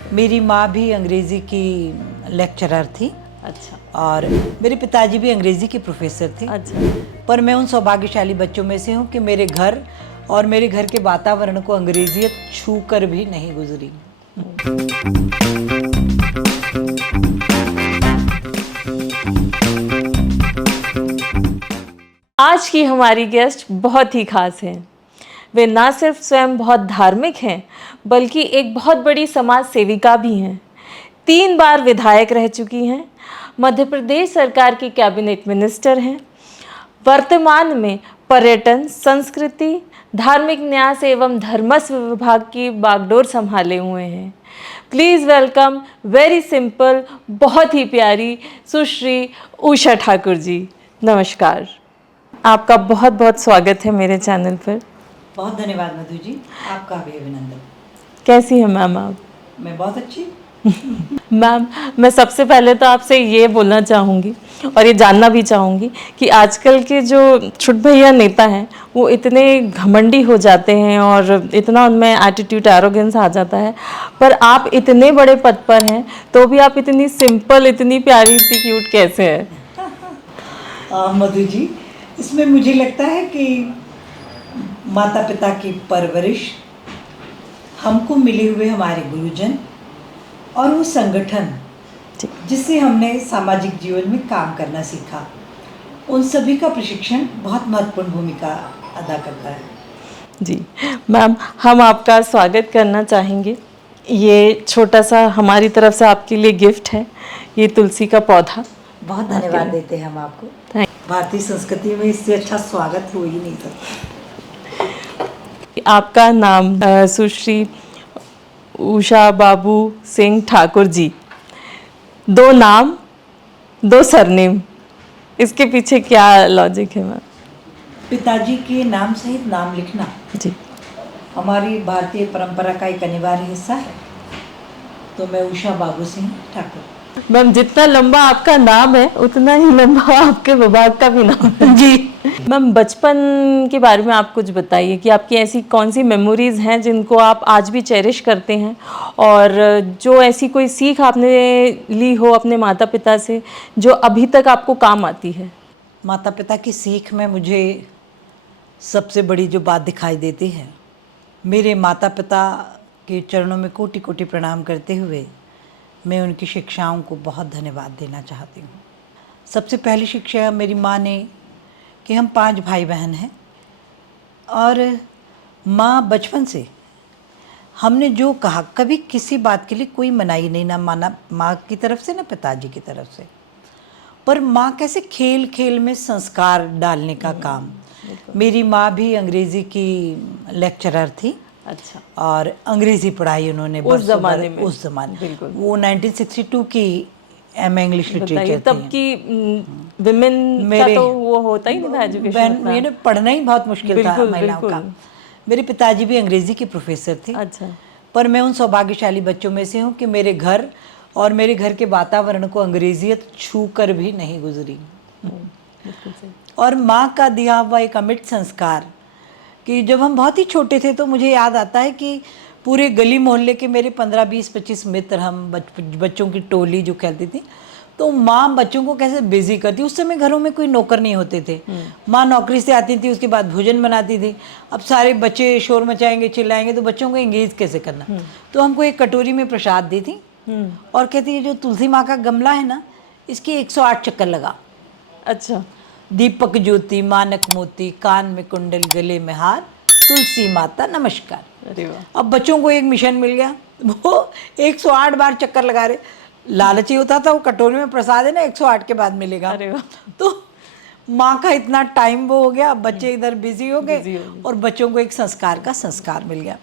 मेरी माँ भी अंग्रेज़ी की लेक्चरर थी। अच्छा। और मेरे पिताजी भी अंग्रेज़ी के प्रोफेसर थे। अच्छा। पर मैं उन सौभाग्यशाली बच्चों में से हूँ कि मेरे घर और मेरे घर के वातावरण को अंग्रेजियत छू कर भी नहीं गुजरी। आज की हमारी गेस्ट बहुत ही खास हैं। वे ना सिर्फ स्वयं बहुत धार्मिक हैं, बल्कि एक बहुत बड़ी समाज सेविका भी हैं। 3 बार विधायक रह चुकी हैं, मध्य प्रदेश सरकार की कैबिनेट मिनिस्टर हैं, वर्तमान में पर्यटन, संस्कृति, धार्मिक न्यास एवं धर्मस्व विभाग की बागडोर संभाले हुए हैं। प्लीज़ वेलकम वेरी सिंपल, बहुत ही प्यारी सुश्री उषा ठाकुर जी। नमस्कार, आपका बहुत बहुत स्वागत है मेरे चैनल पर। बहुत धन्यवाद मधु जी, आपका भी अभिनंदन। कैसी हैं मैम आप? मैं बहुत अच्छी। मैम, मैं सबसे पहले तो आपसे ये बोलना चाहूँगी और ये जानना भी चाहूँगी कि आजकल के जो छुट भैया नेता हैं वो इतने घमंडी हो जाते हैं और इतना उनमें एटीट्यूड, एरोगेंस आ जाता है, पर आप इतने बड़े पद पर हैं तो भी आप इतनी सिंपल, इतनी प्यारी, इतनी क्यूट कैसे हैं? मधु जी, इसमें मुझे लगता है कि माता पिता की परवरिश, हमको मिले हुए हमारे गुरुजन और वो संगठन जिससे हमने सामाजिक जीवन में काम करना सीखा, उन सभी का प्रशिक्षण बहुत महत्वपूर्ण भूमिका अदा करता है। जी मैम, हम आपका स्वागत करना चाहेंगे। ये छोटा सा हमारी तरफ से आपके लिए गिफ्ट है, ये तुलसी का पौधा। बहुत धन्यवाद देते हैं हम आपको। भारतीय संस्कृति में इससे अच्छा स्वागत हो ही नहीं सकता। आपका नाम सुश्री उषा बाबू सिंह ठाकुर जी, 2 नाम 2 सरनेम, इसके पीछे क्या लॉजिक है मैम? पिताजी के नाम सहित नाम लिखना जी हमारी भारतीय परंपरा का एक अनिवार्य हिस्सा है। तो मैं उषा बाबू सिंह ठाकुर। मैम, जितना लंबा आपका नाम है उतना ही लंबा आपके विभाग का भी नाम है। जी मैम, बचपन के बारे में आप कुछ बताइए कि आपकी ऐसी कौन सी मेमोरीज हैं जिनको आप आज भी चेरिश करते हैं, और जो ऐसी कोई सीख आपने ली हो अपने माता पिता से जो अभी तक आपको काम आती है? माता पिता की सीख में मुझे सबसे बड़ी जो बात दिखाई देती है, मेरे माता पिता के चरणों में कोटि कोटि प्रणाम करते हुए मैं उनकी शिक्षाओं को बहुत धन्यवाद देना चाहती हूँ। सबसे पहली शिक्षा मेरी माँ ने कि हम 5 भाई बहन हैं, और माँ बचपन से हमने जो कहा कभी किसी बात के लिए कोई मनाही नहीं, ना माना माँ की तरफ से ना पिताजी की तरफ से। पर माँ कैसे खेल खेल में संस्कार डालने का काम। मेरी माँ भी अंग्रेज़ी की लेक्चरर थी। अच्छा। और अंग्रेज़ी पढ़ाई उन्होंने उस ज़माने में? उस ज़माने बिल्कुल। वो 1962 की एमए इंग्लिश लिटरेचर थी। तब की विमेन का तो वो होता ही नहीं था एजुकेशन, पढ़ना ही बहुत मुश्किल था महिलाओं का। मेरे पिताजी भी अंग्रेज़ी के प्रोफेसर थे। अच्छा। पर मैं उन सौभाग्यशाली बच्चों में से हूँ कि मेरे घर और मेरे घर के वातावरण को अंग्रेजियत छू कर भी नहीं गुजरी। और माँ का दिया हुआ एक अमिट संस्कार कि जब हम बहुत ही छोटे थे तो मुझे याद आता है कि पूरे गली मोहल्ले के मेरे 15, 20, 25 मित्र, हम बच्चों की टोली जो खेलती थी, तो माँ बच्चों को कैसे बिजी करती। उस समय घरों में कोई नौकर नहीं होते थे। माँ नौकरी से आती थी, उसके बाद भोजन बनाती थी। अब सारे बच्चे शोर मचाएंगे, चिल्लाएंगे, तो बच्चों को एंगेज कैसे करना। तो हमको एक कटोरी में प्रसाद दी थी और कहती है जो तुलसी माँ का गमला है ना, इसके 108 चक्कर लगा। अच्छा। दीपक ज्योति मानक मोती, कान में कुंडल, गले में हार, तुलसी माता नमस्कार। अरे वाह। अब बच्चों को एक मिशन मिल गया, वो 108 बार चक्कर लगा रहे। लालची होता था, वो कटोरी में प्रसाद है ना 108 के बाद मिलेगा। अरे वाह। तो माँ का इतना टाइम वो हो गया, बच्चे इधर बिजी हो गए और बच्चों को एक संस्कार का संस्कार मिल गया।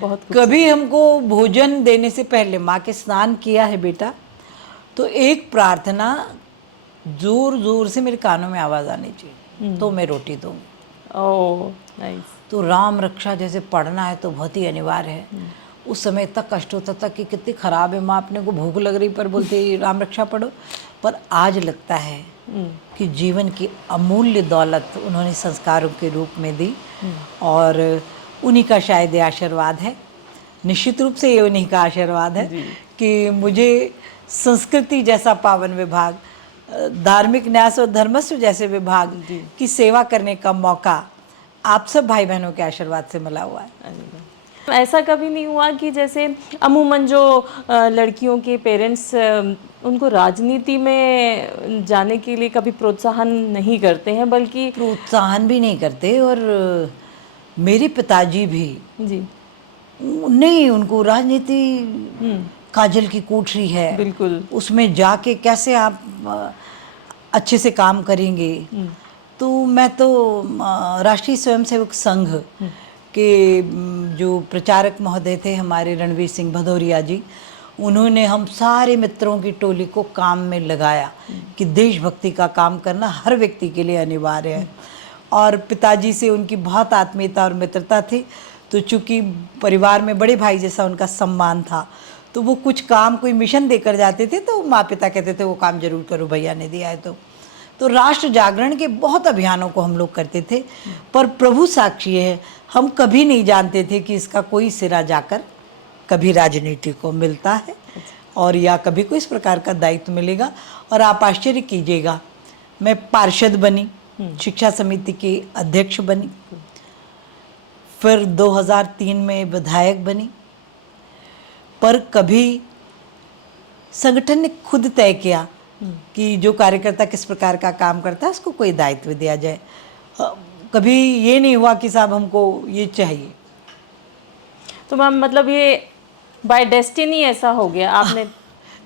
बहुत कभी हमको भोजन देने से पहले माँ के स्नान किया है बेटा, तो एक प्रार्थना जोर जोर से मेरे कानों में आवाज़ आनी चाहिए, तो मैं रोटी दूँगी। Oh nice. तो राम रक्षा जैसे पढ़ना है तो बहुत ही अनिवार्य है। उस समय इतना कष्ट होता था कि कितनी ख़राब है माँ, अपने को भूख लग रही पर बोलते राम रक्षा पढ़ो। पर आज लगता है कि जीवन की अमूल्य दौलत उन्होंने संस्कारों के रूप में दी, और उन्हीं का शायद ये आशीर्वाद है। निश्चित रूप से ये उन्हीं का आशीर्वाद है कि मुझे संस्कृति जैसा पावन विभाग, धार्मिक न्यास और धर्मस्व जैसे विभाग की सेवा करने का मौका आप सब भाई बहनों के आशीर्वाद से मिला हुआ है। ऐसा कभी नहीं हुआ कि जैसे अमूमन जो लड़कियों के पेरेंट्स उनको राजनीति में जाने के लिए कभी प्रोत्साहन नहीं करते हैं, बल्कि प्रोत्साहन भी नहीं करते, और मेरे पिताजी भी जी नहीं, उनको राजनीति काजल की कोठरी है, बिल्कुल उसमें जाके कैसे आप अच्छे से काम करेंगे। तो मैं तो राष्ट्रीय स्वयंसेवक संघ के जो प्रचारक महोदय थे हमारे रणवीर सिंह भदौरिया जी, उन्होंने हम सारे मित्रों की टोली को काम में लगाया कि देशभक्ति का काम करना हर व्यक्ति के लिए अनिवार्य है। और पिताजी से उनकी बहुत आत्मीयता और मित्रता थी, तो चूँकि परिवार में बड़े भाई जैसा उनका सम्मान था, तो वो कुछ काम कोई मिशन देकर जाते थे तो माँ पिता कहते थे वो काम जरूर करो, भैया ने दिया है। तो राष्ट्र जागरण के बहुत अभियानों को हम लोग करते थे, पर प्रभु साक्षी है हम कभी नहीं जानते थे कि इसका कोई सिरा जाकर कभी राजनीति को मिलता है और या कभी कोई इस प्रकार का दायित्व मिलेगा। और आप आश्चर्य कीजिएगा, मैं पार्षद बनी, शिक्षा समिति की अध्यक्ष बनी, फिर 2003 में विधायक बनी, पर कभी संगठन ने खुद तय किया कि जो कार्यकर्ता किस प्रकार का काम करता है उसको कोई दायित्व दिया जाए। कभी ये नहीं हुआ कि साहब हमको ये चाहिए। तो मैम मतलब ये बाय डेस्टिनी ऐसा हो गया, आपने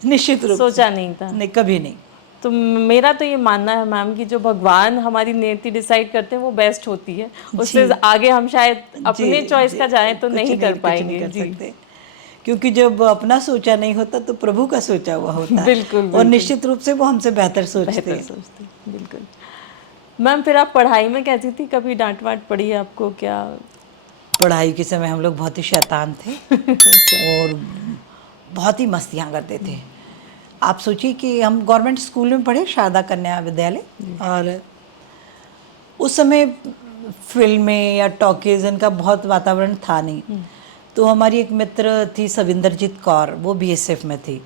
निश्चित रूप सोचा नहीं था? नहीं, कभी नहीं। तो मेरा तो ये मानना है मैम कि जो भगवान हमारी नियति डिसाइड करते हैं वो बेस्ट होती है, उससे आगे हम शायद अपने चॉइस का जाए तो नहीं कर पाएंगे जी। क्योंकि जब अपना सोचा नहीं होता तो प्रभु का सोचा हुआ होता है। बिल्कुल, और निश्चित रूप से वो हमसे बेहतर सोचते हैं। बिल्कुल। मैम फिर आप पढ़ाई में कैसी थी, कभी डांट वाट पड़ी है आपको क्या? पढ़ाई के समय हम लोग बहुत ही शैतान थे और बहुत ही मस्तियाँ करते थे। आप सोचिए कि हम गवर्नमेंट स्कूल में पढ़े, शारदा कन्या विद्यालय, और उस समय फिल्में या टॉकीज इनका बहुत वातावरण था नहीं। तो हमारी एक मित्र थी सविंदरजीत कौर, वो बीएसएफ में थी।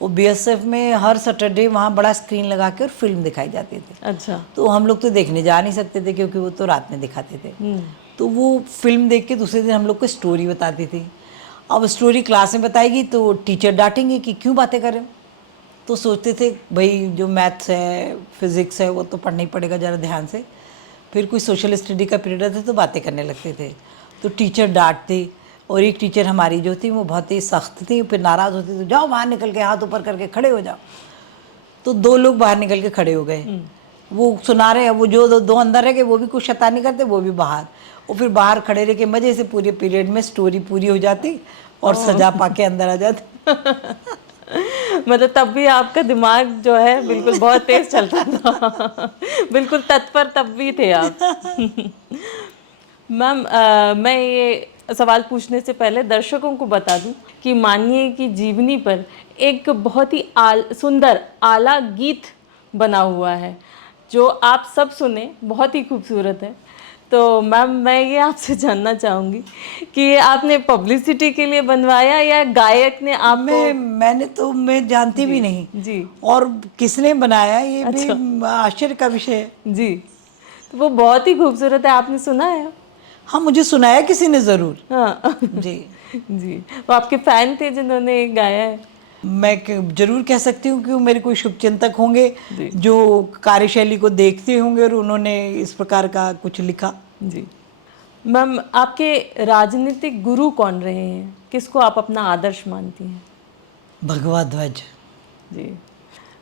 वो बीएसएफ में हर सैटरडे वहाँ बड़ा स्क्रीन लगा के और फिल्म दिखाई जाती थी। अच्छा। तो हम लोग तो देखने जा नहीं सकते थे क्योंकि वो तो रात में दिखाते थे। तो वो फिल्म देख के दूसरे दिन हम लोग को स्टोरी बताती थी। अब स्टोरी क्लास में बताएगी तो टीचर डांटेंगे कि क्यों बातें कर रहे हो। तो सोचते थे भाई जो मैथ्स है, फिज़िक्स है, वो तो पढ़ना ही पड़ेगा ज़रा ध्यान से। फिर कोई सोशल स्टडी का पीरियड आता तो बातें करने लगते थे, तो टीचर डांटती। और एक टीचर हमारी जो थी वो बहुत ही सख्त थी, फिर नाराज़ होती तो जाओ बाहर निकल के हाथ ऊपर करके खड़े हो जाओ। तो 2 लोग बाहर निकल के खड़े हो गए, वो सुना रहे हैं, वो जो दो अंदर रह गए वो भी कुछ शैतानी करते, वो भी बाहर। और फिर बाहर खड़े रह के मज़े से पूरे पीरियड में स्टोरी पूरी हो जाती और सजा पा के अंदर आ जाती। मतलब तब भी आपका दिमाग जो है बिल्कुल बहुत तेज चलता था। बिल्कुल तत्पर तब भी थे आप। मैम मैं ये सवाल पूछने से पहले दर्शकों को बता दूं कि मानिए की जीवनी पर एक बहुत ही सुंदर आला गीत बना हुआ है जो आप सब सुने, बहुत ही खूबसूरत है। तो मैम मैं ये आपसे जानना चाहूँगी कि आपने पब्लिसिटी के लिए बनवाया या गायक ने आपको? मैंने तो मैं जानती भी नहीं जी, और किसने बनाया ये भी आश्चर्य का विषय है जी। तो वो बहुत ही खूबसूरत है, आपने सुना है? हाँ, मुझे सुनाया किसी ने ज़रूर। हाँ जी जी। वो आपके फैन थे जिन्होंने गाया है? मैं जरूर कह सकती हूँ कि वो मेरे कोई शुभचिंतक होंगे जो कार्यशैली को देखते होंगे और उन्होंने इस प्रकार का कुछ लिखा। जी। मैम आपके राजनीतिक गुरु कौन रहे हैं, किसको आप अपना आदर्श मानती हैं? भगवा ध्वज जी।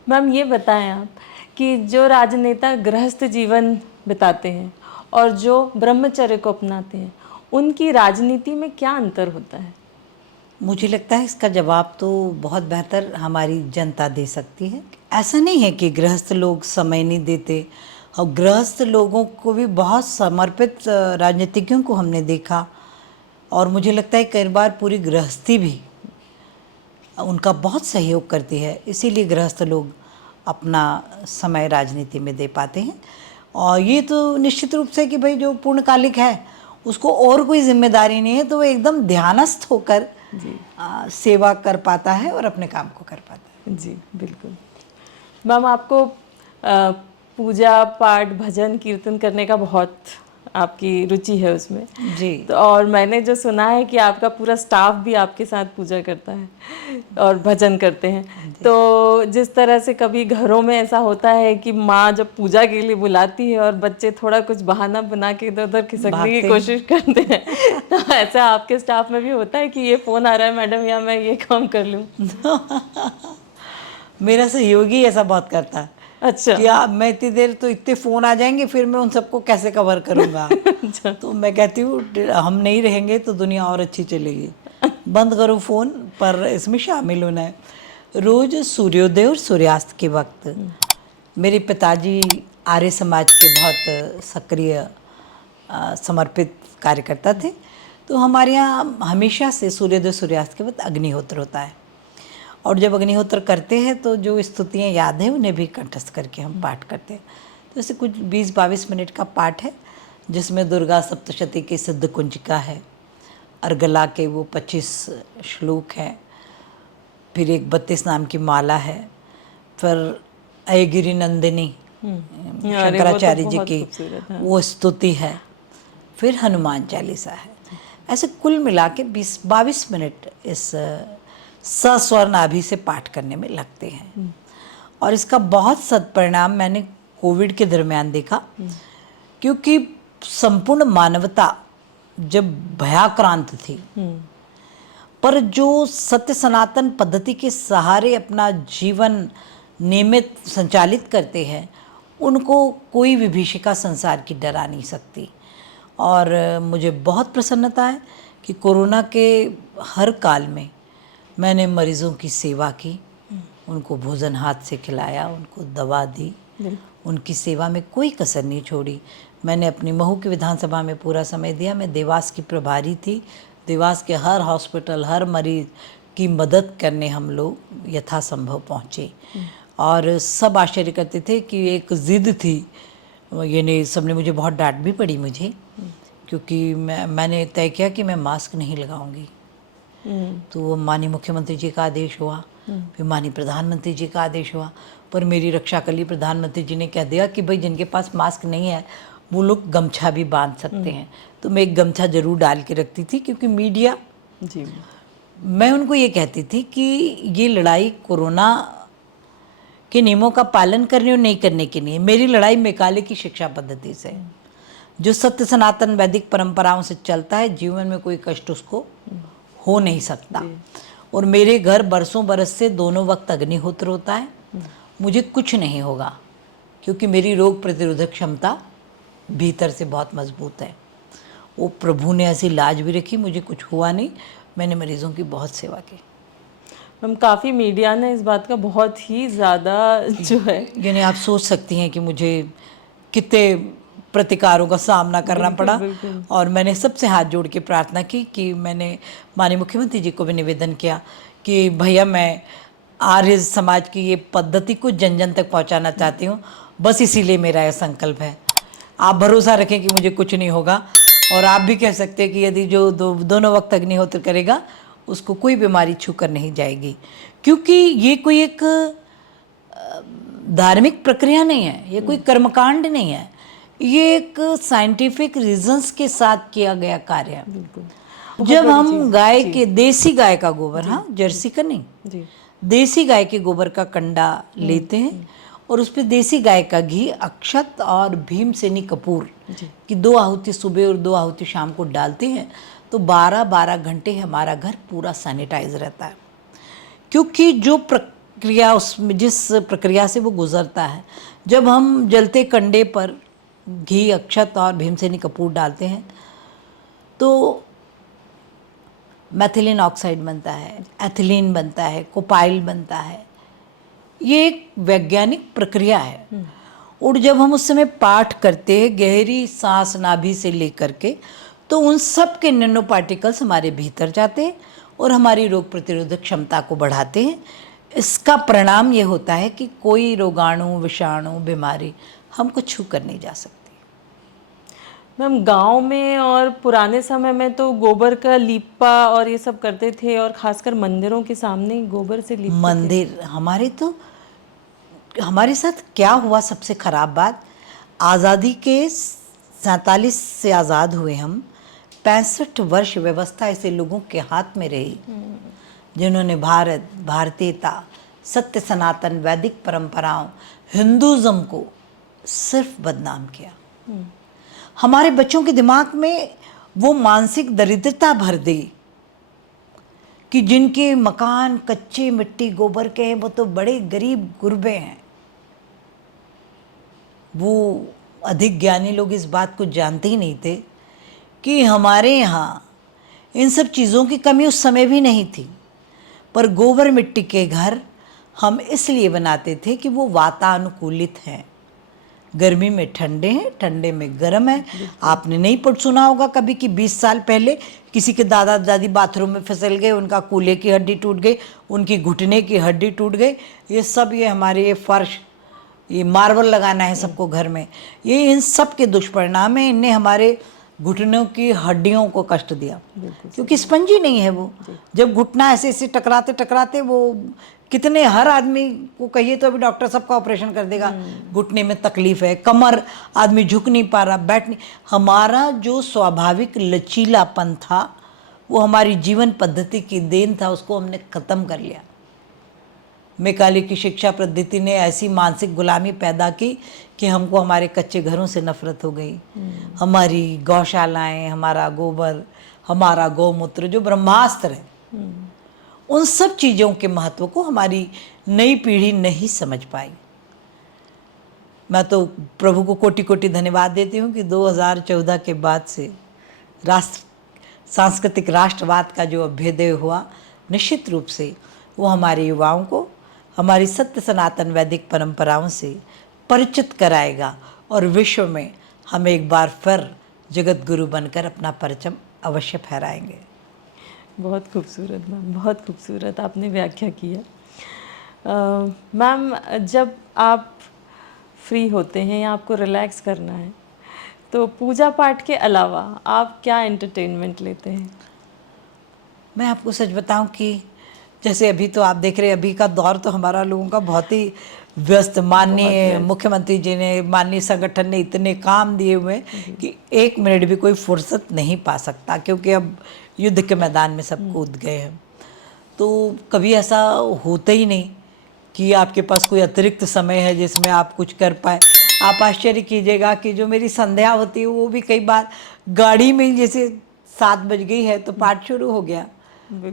मैम ये बताएं आप कि जो राजनेता गृहस्थ जीवन बिताते हैं और जो ब्रह्मचर्य को अपनाते हैं, उनकी राजनीति में क्या अंतर होता है? मुझे लगता है इसका जवाब तो बहुत बेहतर हमारी जनता दे सकती है। ऐसा नहीं है कि गृहस्थ लोग समय नहीं देते, और गृहस्थ लोगों को भी बहुत समर्पित राजनीतिज्ञों को हमने देखा, और मुझे लगता है कई बार पूरी गृहस्थी भी उनका बहुत सहयोग करती है, इसीलिए गृहस्थ लोग अपना समय राजनीति में दे पाते हैं। और ये तो निश्चित रूप से कि भाई जो पूर्णकालिक है उसको और कोई जिम्मेदारी नहीं है, तो वो एकदम ध्यानस्थ होकर जी सेवा कर पाता है और अपने काम को कर पाता है। जी बिल्कुल। मैम, आपको पूजा पाठ भजन कीर्तन करने का बहुत आपकी रुचि है उसमें। जी। तो और मैंने जो सुना है कि आपका पूरा स्टाफ भी आपके साथ पूजा करता है और भजन करते हैं। तो जिस तरह से कभी घरों में ऐसा होता है कि माँ जब पूजा के लिए बुलाती है और बच्चे थोड़ा कुछ बहाना बना के इधर उधर खिसकने की भागते कोशिश करते हैं, तो ऐसा आपके स्टाफ में भी होता है कि ये फ़ोन आ रहा है मैडम, या मैं ये काम कर लूँ? मेरा सहयोगी ऐसा बहुत करता है अच्छा। कि मैं इतनी देर तो इतने फ़ोन आ जाएंगे, फिर मैं उन सबको कैसे कवर करूँगा। अच्छा। तो मैं कहती हूँ हम नहीं रहेंगे तो दुनिया और अच्छी चलेगी, बंद करो फ़ोन, पर इसमें शामिल होना है। रोज़ सूर्योदय और सूर्यास्त के वक्त मेरे पिताजी आर्य समाज के बहुत सक्रिय समर्पित कार्यकर्ता थे, तो हमारे यहाँ हमेशा से सूर्योदय सूर्यास्त के वक्त अग्निहोत्र होता है। और जब अग्निहोत्र करते हैं तो जो स्तुतियाँ याद हैं उन्हें भी कंठस्थ करके हम पाठ करते हैं। तो ऐसे कुछ 20-22 मिनट का पाठ है, जिसमें दुर्गा सप्तशती की सिद्ध कुंजिका है, अर्गला के वो 25 श्लोक हैं, फिर एक 32 नाम की माला है, फिर अयगिरी नंदिनी शंकराचार्य जी की वो स्तुति है, फिर हनुमान चालीसा है। ऐसे कुल मिला के 20-22 मिनट इस सस्वर नाभि से पाठ करने में लगते हैं। और इसका बहुत सत्परिणाम मैंने कोविड के दरमियान देखा, क्योंकि संपूर्ण मानवता जब भयाक्रांत थी, पर जो सत्य सनातन पद्धति के सहारे अपना जीवन नियमित संचालित करते हैं, उनको कोई विभीषिका संसार की डरा नहीं सकती। और मुझे बहुत प्रसन्नता है कि कोरोना के हर काल में मैंने मरीज़ों की सेवा की, उनको भोजन हाथ से खिलाया, उनको दवा दी, उनकी सेवा में कोई कसर नहीं छोड़ी। मैंने अपनी महू की विधानसभा में पूरा समय दिया। मैं देवास की प्रभारी थी। देवास के हर हॉस्पिटल, हर मरीज की मदद करने हम लोग यथासंभव पहुँचे। और सब आश्चर्य करते थे कि एक ज़िद थी, यानी सबने मुझे बहुत डांट भी पड़ी मुझे, क्योंकि मैंने तय किया कि मैं मास्क नहीं लगाऊंगी। तो माननीय मुख्यमंत्री जी का आदेश हुआ, फिर माननीय प्रधानमंत्री जी का आदेश हुआ, पर मेरी रक्षा के लिए प्रधानमंत्री जी ने कह दिया कि भाई जिनके पास मास्क नहीं है वो लोग गमछा भी बांध सकते हैं। तो मैं एक गमछा जरूर डाल के रखती थी, क्योंकि मीडिया जी, मैं उनको ये कहती थी कि ये लड़ाई कोरोना के नियमों का पालन करने और नहीं करने की नहीं है। मेरी लड़ाई मेकाले की शिक्षा पद्धति से, जो सत्य सनातन वैदिक परंपराओं से चलता है, जीवन में कोई कष्ट उसको हो नहीं सकता। और मेरे घर बरसों बरस से दोनों वक्त अग्निहोत्र होता है, मुझे कुछ नहीं होगा, क्योंकि मेरी रोग प्रतिरोधक क्षमता भीतर से बहुत मजबूत है। वो प्रभु ने ऐसी लाज भी रखी, मुझे कुछ हुआ नहीं। मैंने मरीजों की बहुत सेवा की। हम काफ़ी मीडिया ने इस बात का बहुत ही ज़्यादा जो है, यानी आप सोच सकती हैं कि मुझे कितने प्रतिकारों का सामना करना पड़ा। और मैंने सबसे हाथ जोड़ के प्रार्थना की कि मैंने माननीय मुख्यमंत्री जी को भी निवेदन किया कि भैया मैं आर्य समाज की ये पद्धति को जन जन तक पहुंचाना चाहती हूँ, बस इसीलिए मेरा यह संकल्प है। आप भरोसा रखें कि मुझे कुछ नहीं होगा। और आप भी कह सकते हैं कि यदि जो दोनों वक्त अग्निहोत्र करेगा उसको कोई बीमारी छू कर नहीं जाएगी, क्योंकि ये कोई एक धार्मिक प्रक्रिया नहीं है, ये कोई कर्मकांड नहीं है, ये एक साइंटिफिक रीजंस के साथ किया गया कार्य है। जब हम गाय के, देसी गाय का गोबर, हाँ जर्सी का नहीं, देसी गाय के गोबर का कंडा लेते हैं और उस पर देसी गाय का घी, अक्षत और भीमसेनी कपूर की 2 आहुति सुबह और 2 आहुति शाम को डालते हैं, तो 12-12 घंटे हमारा घर पूरा सैनिटाइज रहता है। क्योंकि जो प्रक्रिया उसमें, जिस प्रक्रिया से वो गुजरता है, जब हम जलते कंडे पर घी, अक्षत और भीमसेनी कपूर डालते हैं तो मैथिलीन ऑक्साइड बनता है, एथिलीन बनता है, कोपाइल बनता है। ये एक वैज्ञानिक प्रक्रिया है। और जब हम उस समय पाठ करते हैं गहरी सांस नाभि से लेकर के, तो उन सब के नैनो पार्टिकल्स हमारे भीतर जाते हैं और हमारी रोग प्रतिरोधक क्षमता को बढ़ाते हैं। इसका परिणाम ये होता है कि कोई रोगाणु, विषाणु, बीमारी हमको छू कर नहीं जा सकती। मैम गांव में और पुराने समय में तो गोबर का लीपा और ये सब करते थे, और खासकर मंदिरों के सामने ही गोबर से लीपते थे। मंदिर हमारे साथ क्या हुआ सबसे खराब बात, आज़ादी के 47 से आज़ाद हुए हम, 65 वर्ष व्यवस्था ऐसे लोगों के हाथ में रही जिन्होंने भारत, भारतीयता, सत्य, सनातन, वैदिक परंपराओं, हिंदुज़म को सिर्फ बदनाम किया। हमारे बच्चों के दिमाग में वो मानसिक दरिद्रता भर दी कि जिनके मकान कच्चे मिट्टी गोबर के हैं वो तो बड़े गरीब गुरबे हैं। वो अधिक ज्ञानी लोग इस बात को जानते ही नहीं थे कि हमारे यहाँ इन सब चीज़ों की कमी उस समय भी नहीं थी, पर गोबर मिट्टी के घर हम इसलिए बनाते थे कि वो वातानुकूलित हैं, गर्मी में ठंडे हैं, ठंडे में गर्म है। आपने नहीं पढ़ सुना होगा कभी कि 20 साल पहले किसी के दादा दादी बाथरूम में फिसल गए, उनका कूल्हे की हड्डी टूट गई, उनकी घुटने की हड्डी टूट गई। ये सब ये हमारे ये फर्श, ये मार्बल लगाना है सबको घर में, ये इन सब के दुष्परिणाम है। इनने हमारे घुटनों की हड्डियों को कष्ट दिया क्योंकि स्पंजी नहीं है वो। जब घुटना ऐसे ऐसे टकराते टकराते वो कितने, हर आदमी को कहिए तो अभी डॉक्टर सबका ऑपरेशन कर देगा, घुटने में तकलीफ है, कमर, आदमी झुक नहीं पा रहा, बैठ नहीं। हमारा जो स्वाभाविक लचीलापन था वो हमारी जीवन पद्धति की देन था, उसको हमने ख़त्म कर लिया। मैकाले की शिक्षा पद्धति ने ऐसी मानसिक गुलामी पैदा की कि हमको हमारे कच्चे घरों से नफरत हो गई। हमारी गौशालाएं, हमारा गोबर, हमारा गौमूत्र जो ब्रह्मास्त्र है, उन सब चीज़ों के महत्व को हमारी नई पीढ़ी नहीं समझ पाई। मैं तो प्रभु को कोटि कोटि धन्यवाद देती हूँ कि 2014 के बाद से सांस्कृतिक राष्ट्रवाद का जो अभ्युदय हुआ, निश्चित रूप से वो हमारे युवाओं को हमारी सत्य सनातन वैदिक परंपराओं से परिचित कराएगा और विश्व में हम एक बार फिर जगत गुरु बनकर अपना परचम अवश्य फहराएंगे। बहुत खूबसूरत मैम, बहुत खूबसूरत आपने व्याख्या किया। मैम, जब आप फ्री होते हैं या आपको रिलैक्स करना है तो पूजा पाठ के अलावा आप क्या एंटरटेनमेंट लेते हैं? मैं आपको सच बताऊं कि जैसे अभी तो आप देख रहे हैं, अभी का दौर तो हमारा लोगों का बहुत ही व्यस्त, माननीय मुख्यमंत्री जी ने, माननीय संगठन ने इतने काम दिए हुए हैं कि 1 मिनट भी कोई फुर्सत नहीं पा सकता, क्योंकि अब युद्ध के मैदान में सब कूद गए हैं। तो कभी ऐसा होता ही नहीं कि आपके पास कोई अतिरिक्त समय है जिसमें आप कुछ कर पाए। आप आश्चर्य कीजिएगा कि जो मेरी संध्या होती है वो भी कई बार गाड़ी में ही, जैसे 7 बज गई है तो पाठ शुरू हो गया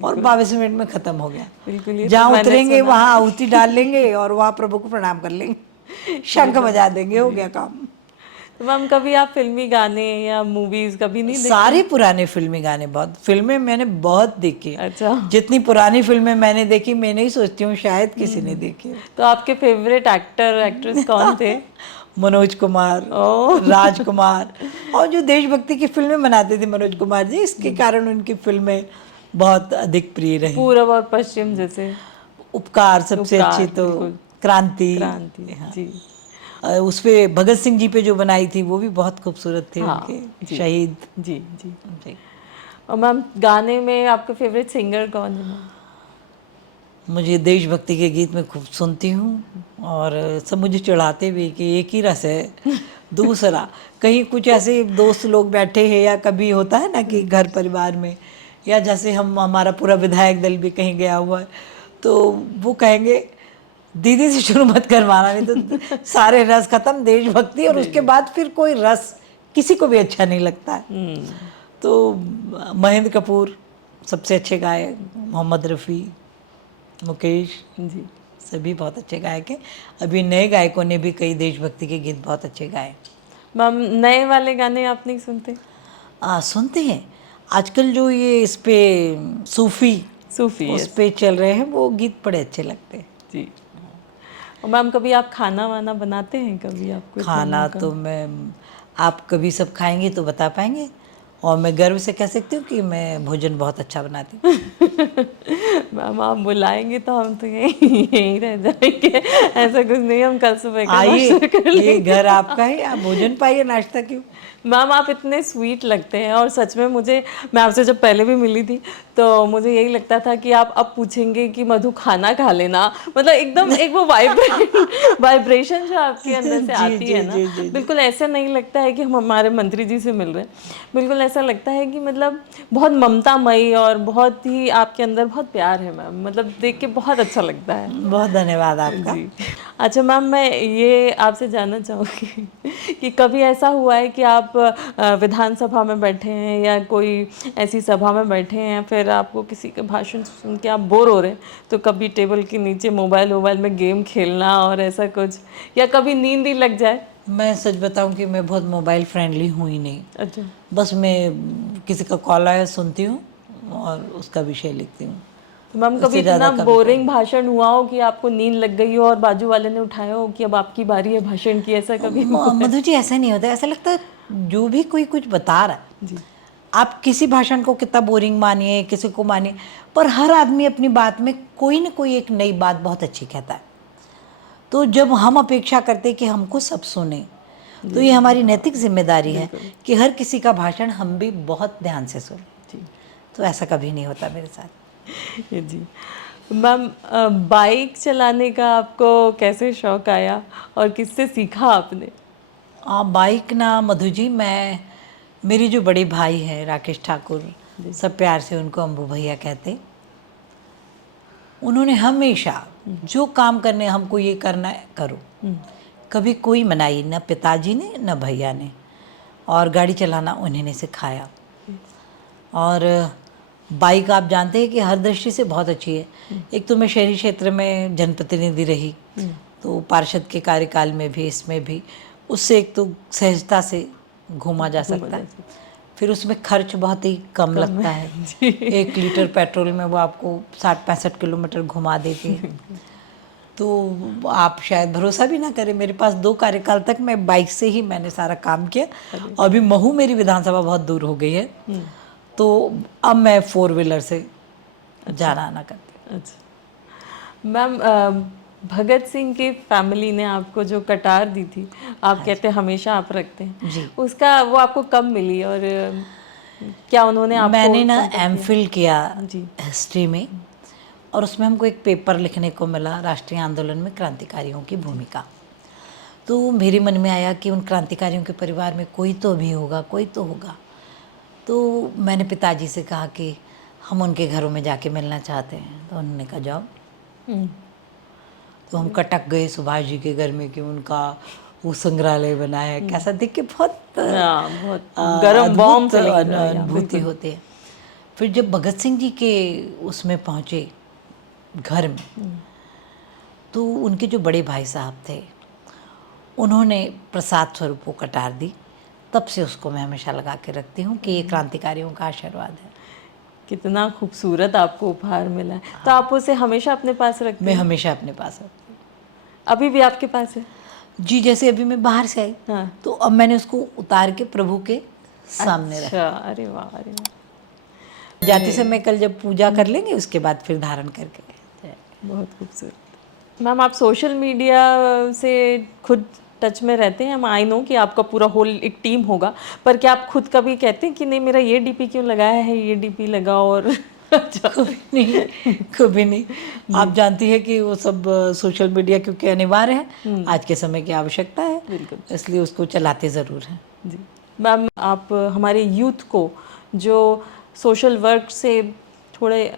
और 22 मिनट में ख़त्म हो गया। बिल्कुल, जहाँ उतरेंगे वहाँ आहुति डाल लेंगे और वहाँ प्रभु को प्रणाम कर लेंगे, शंख बजा देंगे, हो गया काम। तो मैम, कभी आप फिल्मी गाने या मूवीज कभी नहीं देखते? सारे पुराने फिल्मी गाने, बहुत फिल्में मैंने बहुत देखी। अच्छा। जितनी पुरानी फिल्में मैंने देखी, मैं नहीं सोचती हूँ शायद किसी ने देखी। तो आपके फेवरेट एक्टर एक्ट्रेस कौन थे? मनोज कुमार, राजकुमार, और जो देशभक्ति की फिल्में बनाते थे मनोज कुमार जी, इसके कारण उनकी फिल्में बहुत अधिक प्रिय रही। पूरब और पश्चिम जैसे उपकार सबसे अच्छी, तो क्रांति, हाँ। जी। उस पे भगत सिंह जी पे जो बनाई थी वो भी बहुत खूबसूरत थे। हाँ, उनके शहीद। जी जी जी। और मैम, गाने में आपका फेवरेट सिंगर कौन है? मुझे देशभक्ति के गीत में खूब सुनती हूँ, और सब मुझे चिढ़ाते भी कि एक ही रस है। दूसरा, कहीं कुछ ऐसे दोस्त लोग बैठे हैं, या कभी होता है ना कि घर परिवार में, या जैसे हमारा पूरा विधायक दल भी कहीं गया हुआ है, तो वो कहेंगे दीदी से शुरू मत करवाना, नहीं तो सारे रस खत्म, देशभक्ति, और उसके बाद फिर कोई रस किसी को भी अच्छा नहीं लगता है। तो महेंद्र कपूर सबसे अच्छे गायक, मोहम्मद रफ़ी, मुकेश जी, सभी बहुत अच्छे गायक हैं। अभी नए गायकों ने भी कई देशभक्ति के गीत बहुत अच्छे गाए। मैम, नए वाले गाने आप नहीं सुनते? सुनते हैं। आजकल जो ये इस पे सूफी उस पे चल रहे हैं, वो गीत बड़े अच्छे लगते हैं। जी। और मैम, कभी आप खाना वाना बनाते हैं? कभी आपको? खाना तो मैं, आप कभी सब खाएंगे तो बता पाएंगे, और मैं गर्व से कह सकती हूँ कि मैं भोजन बहुत अच्छा बनाती हूँ। मैम आप बुलाएंगे तो हम तो यहीं यहीं रह जाएंगे, ऐसा कुछ नहीं, हम कल सुबह का आइए, नाश्ता कर ये लेंगे। घर आपका है, आप भोजन पाइए, नाश्ता क्यों। मैम आप इतने स्वीट लगते हैं, और सच में मुझे, मैं आपसे जब पहले भी मिली थी तो मुझे यही लगता था कि आप अब पूछेंगे कि मधु खाना खा लेना, मतलब एकदम एक वो वाइब्रेशन जो आपके अंदर से जी आती जी है ना, जी जी जी। बिल्कुल ऐसा नहीं लगता है कि हम हमारे मंत्री जी से मिल रहे हैं, बिल्कुल ऐसा लगता है कि मतलब बहुत ममतामयी और बहुत ही आपके अंदर बहुत प्यार है मैम, मतलब देख के बहुत अच्छा लगता है। बहुत धन्यवाद आपका। जी। अच्छा मैम, मैं ये आपसे जानना चाहूँगी कि कभी ऐसा हुआ है कि आप विधानसभा में बैठे हैं या कोई ऐसी सभा में बैठे हैं, फिर आपको किसी का भाषण सुन के आप बोर हो रहे हैं, तो कभी टेबल के नीचे मोबाइल में गेम खेलना और ऐसा कुछ, या कभी नींद ही लग जाए? मैं सच बताऊं कि मैं बहुत मोबाइल फ्रेंडली हूँ ही नहीं। अच्छा। बस मैं किसी का कॉल आया सुनती हूँ और उसका विषय लिखती हूँ। तो मैम कभी उससे ज़्यादा इतना कभी बोरिंग भाषण हुआ हो कि आपको नींद लग गई हो और बाजू वाले ने उठाया हो कि अब आपकी बारी है भाषण की, ऐसा कभी हुआ है? मधु जी ऐसा नहीं होता, ऐसा लगता है जो भी कोई कुछ बता रहा है, जी। आप किसी भाषण को कितना बोरिंग मानिए, किसी को मानिए, पर हर आदमी अपनी बात में कोई ना कोई एक नई बात बहुत अच्छी कहता है। तो जब हम अपेक्षा करते हैं कि हमको सब सुने, तो ये हमारी नैतिक जिम्मेदारी है कि हर किसी का भाषण हम भी बहुत ध्यान से सुने। जी। तो ऐसा कभी नहीं होता मेरे साथ। जी मैम, बाइक चलाने का आपको कैसे शौक आया और किससे सीखा आपने? बाइक ना मधु जी, मैं, मेरी जो बड़े भाई हैं राकेश ठाकुर, सब प्यार से उनको अम्बू भैया कहते, उन्होंने हमेशा जो काम करने हमको ये करना है करो, कभी कोई मनाही, न पिताजी ने न भैया ने, और गाड़ी चलाना उन्हीं ने सिखाया। और बाइक आप जानते हैं कि हर दृष्टि से बहुत अच्छी है। एक तो मैं शहरी क्षेत्र में जनप्रतिनिधि रही, तो पार्षद के कार्यकाल में भी, इसमें भी, उससे एक तो सहजता से घूमा जा सकता है, फिर उसमें खर्च बहुत ही कम लगता है। 1 लीटर पेट्रोल में वो आपको 60-65 किलोमीटर घुमा देती है। तो आप शायद भरोसा भी ना करें, मेरे पास 2 कार्यकाल तक मैं बाइक से ही मैंने सारा काम किया। अभी महू मेरी विधानसभा बहुत दूर हो गई है, तो अब मैं 4 व्हीलर से जाना आना करती। अच्छा मैम, भगत सिंह की फैमिली ने आपको जो कटार दी थी, आप कहते हैं हमेशा आप रखते हैं जी। उसका, वो आपको कब मिली और क्या उन्होंने आपको मैंने ना संपर्क किया? एमफिल किया जी। हिस्ट्री में, और उसमें हमको एक पेपर लिखने को मिला, राष्ट्रीय आंदोलन में क्रांतिकारियों की भूमिका। तो मेरे मन में आया कि उन क्रांतिकारियों के परिवार में कोई तो भी होगा, कोई तो होगा। तो मैंने पिताजी से कहा कि हम उनके घरों में जाके मिलना चाहते हैं, तो उन्होंने कहा जाओ। तो हम कटक गए सुभाष जी के घर में कि उनका वो संग्रहालय बना है, कैसा देख के बहुत बहुत गरम वार्म अद्भुत फीलिंग अनुभूति होती है। फिर जब भगत सिंह जी के उसमें पहुँचे घर में, तो उनके जो बड़े भाई साहब थे, उन्होंने प्रसाद स्वरूप वो कटार दी। तब से उसको मैं हमेशा लगा के रखती हूँ कि ये क्रांतिकारियों का आशीर्वाद है। कितना खूबसूरत आपको उपहार मिला है। तो आप उसे हमेशा अपने पास रखते मैं हैं? हमेशा अपने पास रखती हूँ। अभी भी आपके पास है? जी, जैसे अभी मैं बाहर से आई, हाँ। तो अब मैंने उसको उतार के प्रभु के सामने रखा। अच्छा, अरे वाह, अरे वाह, जाते समय कल जब पूजा कर लेंगे, उसके बाद फिर धारण करके। बहुत खूबसूरत। मैम आप सोशल मीडिया से खुद टच में रहते हैं? आई नो कि आपका पूरा होल एक टीम होगा, पर क्या आप खुद कभी कहते हैं कि नहीं मेरा ये डीपी क्यों लगाया है, ये डीपी लगाओ? और अच्छा। कभी नहीं, कभी नहीं। आप जानती है कि वो सब सोशल मीडिया क्योंकि अनिवार्य है, आज के समय की आवश्यकता है, बिल्कुल, इसलिए उसको चलाते ज़रूर हैं। जी। मैम आप हमारे यूथ को जो सोशल वर्क से थोड़े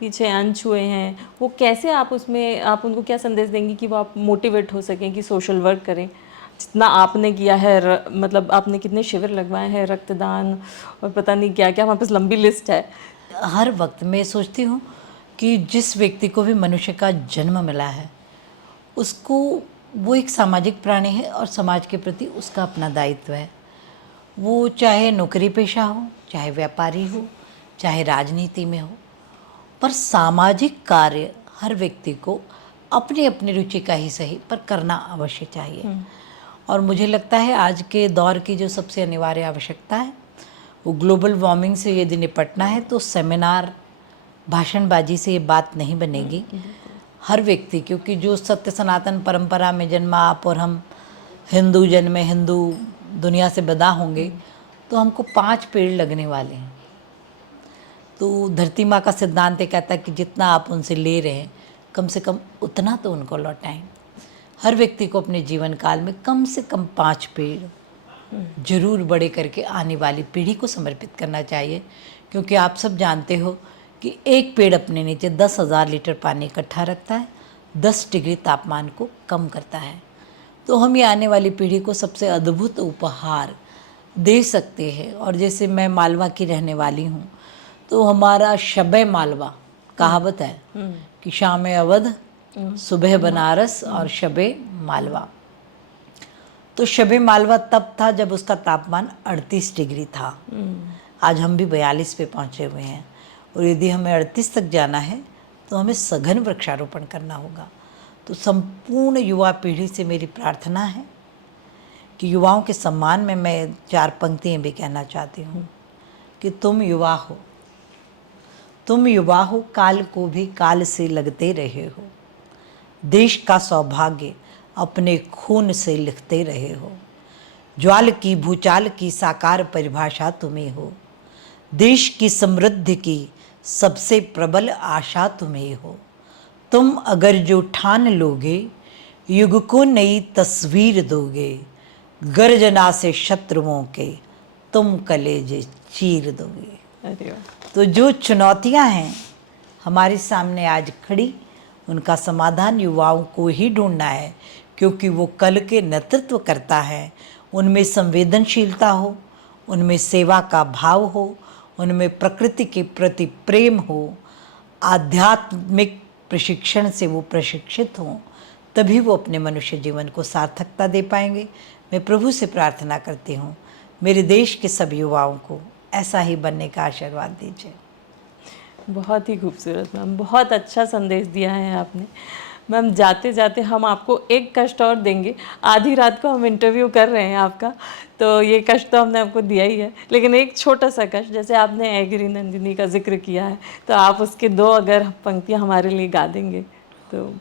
पीछे अन हुए हैं, वो कैसे, आप उसमें आप उनको क्या संदेश देंगी कि वो आप मोटिवेट हो सकें कि सोशल वर्क करें? जितना आपने किया है, मतलब आपने कितने शिविर लगवाए हैं, रक्तदान और पता नहीं क्या क्या, हमारे पास लंबी लिस्ट है। हर वक्त मैं सोचती हूँ कि जिस व्यक्ति को भी मनुष्य का जन्म मिला है, उसको, वो एक सामाजिक प्राणी है और समाज के प्रति उसका अपना दायित्व है। वो चाहे नौकरी पेशा हो, चाहे व्यापारी हो, चाहे राजनीति में हो, पर सामाजिक कार्य हर व्यक्ति को अपनी अपनी रुचि का ही सही पर करना अवश्य चाहिए। और मुझे लगता है आज के दौर की जो सबसे अनिवार्य आवश्यकता है वो ग्लोबल वार्मिंग से यदि निपटना है तो सेमिनार भाषणबाजी से ये बात नहीं बनेगी। हर व्यक्ति, क्योंकि जो सत्य सनातन परंपरा में जन्मा आप और हम हिंदू जन्मे, हिंदू दुनिया से विदा होंगे, तो हमको 5 पेड़ लगने वाले हैं। तो धरती माँ का सिद्धांत ये कहता है कि जितना आप उनसे ले रहे हैं कम से कम उतना तो उनको लौटाएं। हर व्यक्ति को अपने जीवन काल में कम से कम 5 पेड़ जरूर बड़े करके आने वाली पीढ़ी को समर्पित करना चाहिए, क्योंकि आप सब जानते हो कि एक पेड़ अपने नीचे 10,000 लीटर पानी इकट्ठा रखता है, 10 डिग्री तापमान को कम करता है। तो हम ये आने वाली पीढ़ी को सबसे अद्भुत उपहार दे सकते हैं। और जैसे मैं मालवा की रहने वाली हूँ, तो हमारा शब-ए मालवा कहावत है कि शाम अवध, सुबह बनारस और शब-ए मालवा। तो शब-ए मालवा तब था जब उसका तापमान 38 डिग्री था। आज हम भी 42 पे पहुँचे हुए हैं, और यदि हमें 38 तक जाना है तो हमें सघन वृक्षारोपण करना होगा। तो संपूर्ण युवा पीढ़ी से मेरी प्रार्थना है कि युवाओं के सम्मान में मैं 4 पंक्तियाँ भी कहना चाहती हूँ कि तुम युवा हो, तुम युवा हो, काल को भी काल से लगते रहे हो, देश का सौभाग्य अपने खून से लिखते रहे हो, ज्वाल की भूचाल की साकार परिभाषा तुम्हें हो, देश की समृद्धि की सबसे प्रबल आशा तुम्हें हो। तुम अगर जो ठान लोगे, युग को नई तस्वीर दोगे, गर्जना से शत्रुओं के तुम कलेजे चीर दोगे। अरे वाह। तो जो चुनौतियां हैं हमारे सामने आज खड़ी, उनका समाधान युवाओं को ही ढूंढना है, क्योंकि वो कल के नेतृत्व करता है। उनमें संवेदनशीलता हो, उनमें सेवा का भाव हो, उनमें प्रकृति के प्रति प्रेम हो, आध्यात्मिक प्रशिक्षण से वो प्रशिक्षित हों, तभी वो अपने मनुष्य जीवन को सार्थकता दे पाएंगे। मैं प्रभु से प्रार्थना करती हूँ, मेरे देश के सभी युवाओं को ऐसा ही बनने का आशीर्वाद दीजिए। बहुत ही खूबसूरत मैम, बहुत अच्छा संदेश दिया है आपने। मैम जाते जाते हम आपको एक कष्ट और देंगे। आधी रात को हम इंटरव्यू कर रहे हैं आपका, तो ये कष्ट तो हमने आपको दिया ही है, लेकिन एक छोटा सा कष्ट, जैसे आपने ऐ गिरि नंदिनी का जिक्र किया है, तो आप उसके 2 अगर पंक्तियाँ हमारे लिए गा देंगे तो।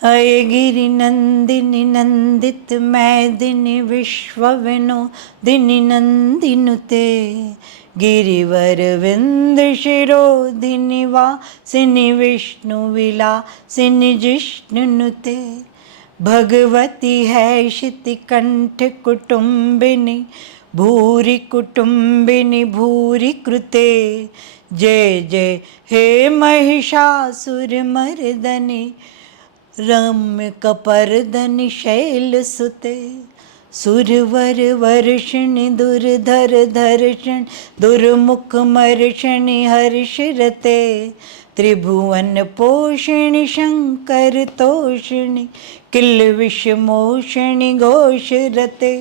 ऐ गिरि नंदिनी नंदित मैदिनि विश्व विनोदिनि नंदिनुते, गिरिवर विंद शिरोधिनि वासिनि विष्णु विलासिनि जिष्णुनुते, भगवती है शिति कंठ कुटुंबिनी, भूरि कुटुंबिनी भूरि कृते, जय जय हे महिषासुर मर्दनि, रम्य कपर्दनि शैल सुते, सुरवर वर्षिणि दुर्धर धर्षण दुर्मुख मर्षणि हर्षरते, त्रिभुवन पोषिणि शंकर तोषिणि किल विषमोषिणि घोषरते,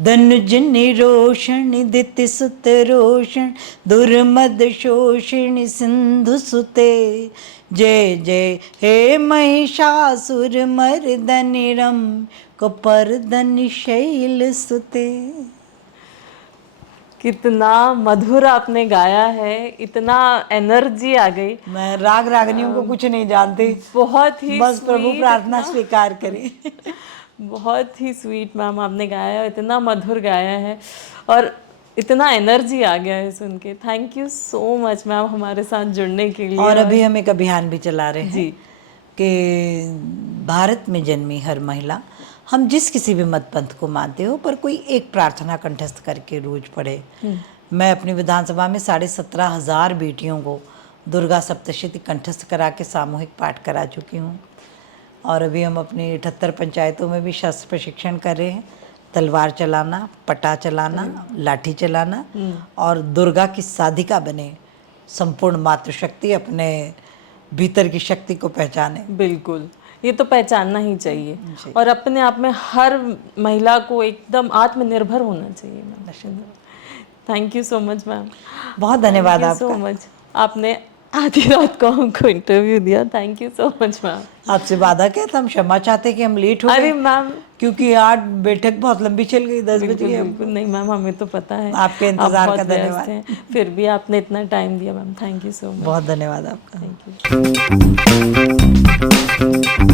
धनुज निरोषणि दिति सुत रोषण दुर्मद शोषिणि सिंधु सुते, जय जय हे महिषासुर मर्दनि रम्य कपर्दनि शैल सुते। कितना मधुर आपने गाया है, इतना एनर्जी आ गई। मैं राग रागनियों को कुछ नहीं जानती, बहुत ही बस प्रभु sweet, प्रार्थना स्वीकार करें। बहुत ही स्वीट मैम आपने गाया है, इतना मधुर गाया है और इतना एनर्जी आ गया है सुन के। Thank you so much ma'am हमारे साथ जुड़ने के लिए। और अभी हम एक अभियान भी चला रहे हैं जी। कि भारत में जन्मी हर महिला, हम जिस किसी भी मत पंथ को मानते हो, पर कोई एक प्रार्थना कंठस्थ करके रोज पढ़े। मैं अपनी विधानसभा में 17,500 बेटियों को दुर्गा सप्तशती कंठस्थ करा के सामूहिक पाठ करा चुकी हूँ। और अभी हम अपनी 78 पंचायतों में भी शस्त्र प्रशिक्षण कर रहे हैं, तलवार चलाना, पटा चलाना, लाठी चलाना, और दुर्गा की साधिका बने, संपूर्ण मातृशक्ति अपने भीतर की शक्ति को पहचाने। बिल्कुल, ये तो पहचानना ही चाहिए और अपने आप में हर महिला को एकदम आत्मनिर्भर होना चाहिए ma'am. Thank you so much ma'am, बहुत धन्यवाद सो आपका। मच। आपने आधी रात को हमको इंटरव्यू दिया। Thank you so much ma'am. आपसे वादा क्या था, हम क्षमा चाहते कि हम लेट हो अरे गए, मैम क्योंकि आज बैठक बहुत लंबी चल गई, 10 बज बिल्कुल गए। बिल्कुल नहीं मैम, हमें तो पता है आपके आप इंतजार बहुत का व्यस्त धन्यवाद। हैं, फिर भी आपने इतना टाइम दिया ma'am. Thank you so much. बहुत धन्यवाद आपका। Thank you.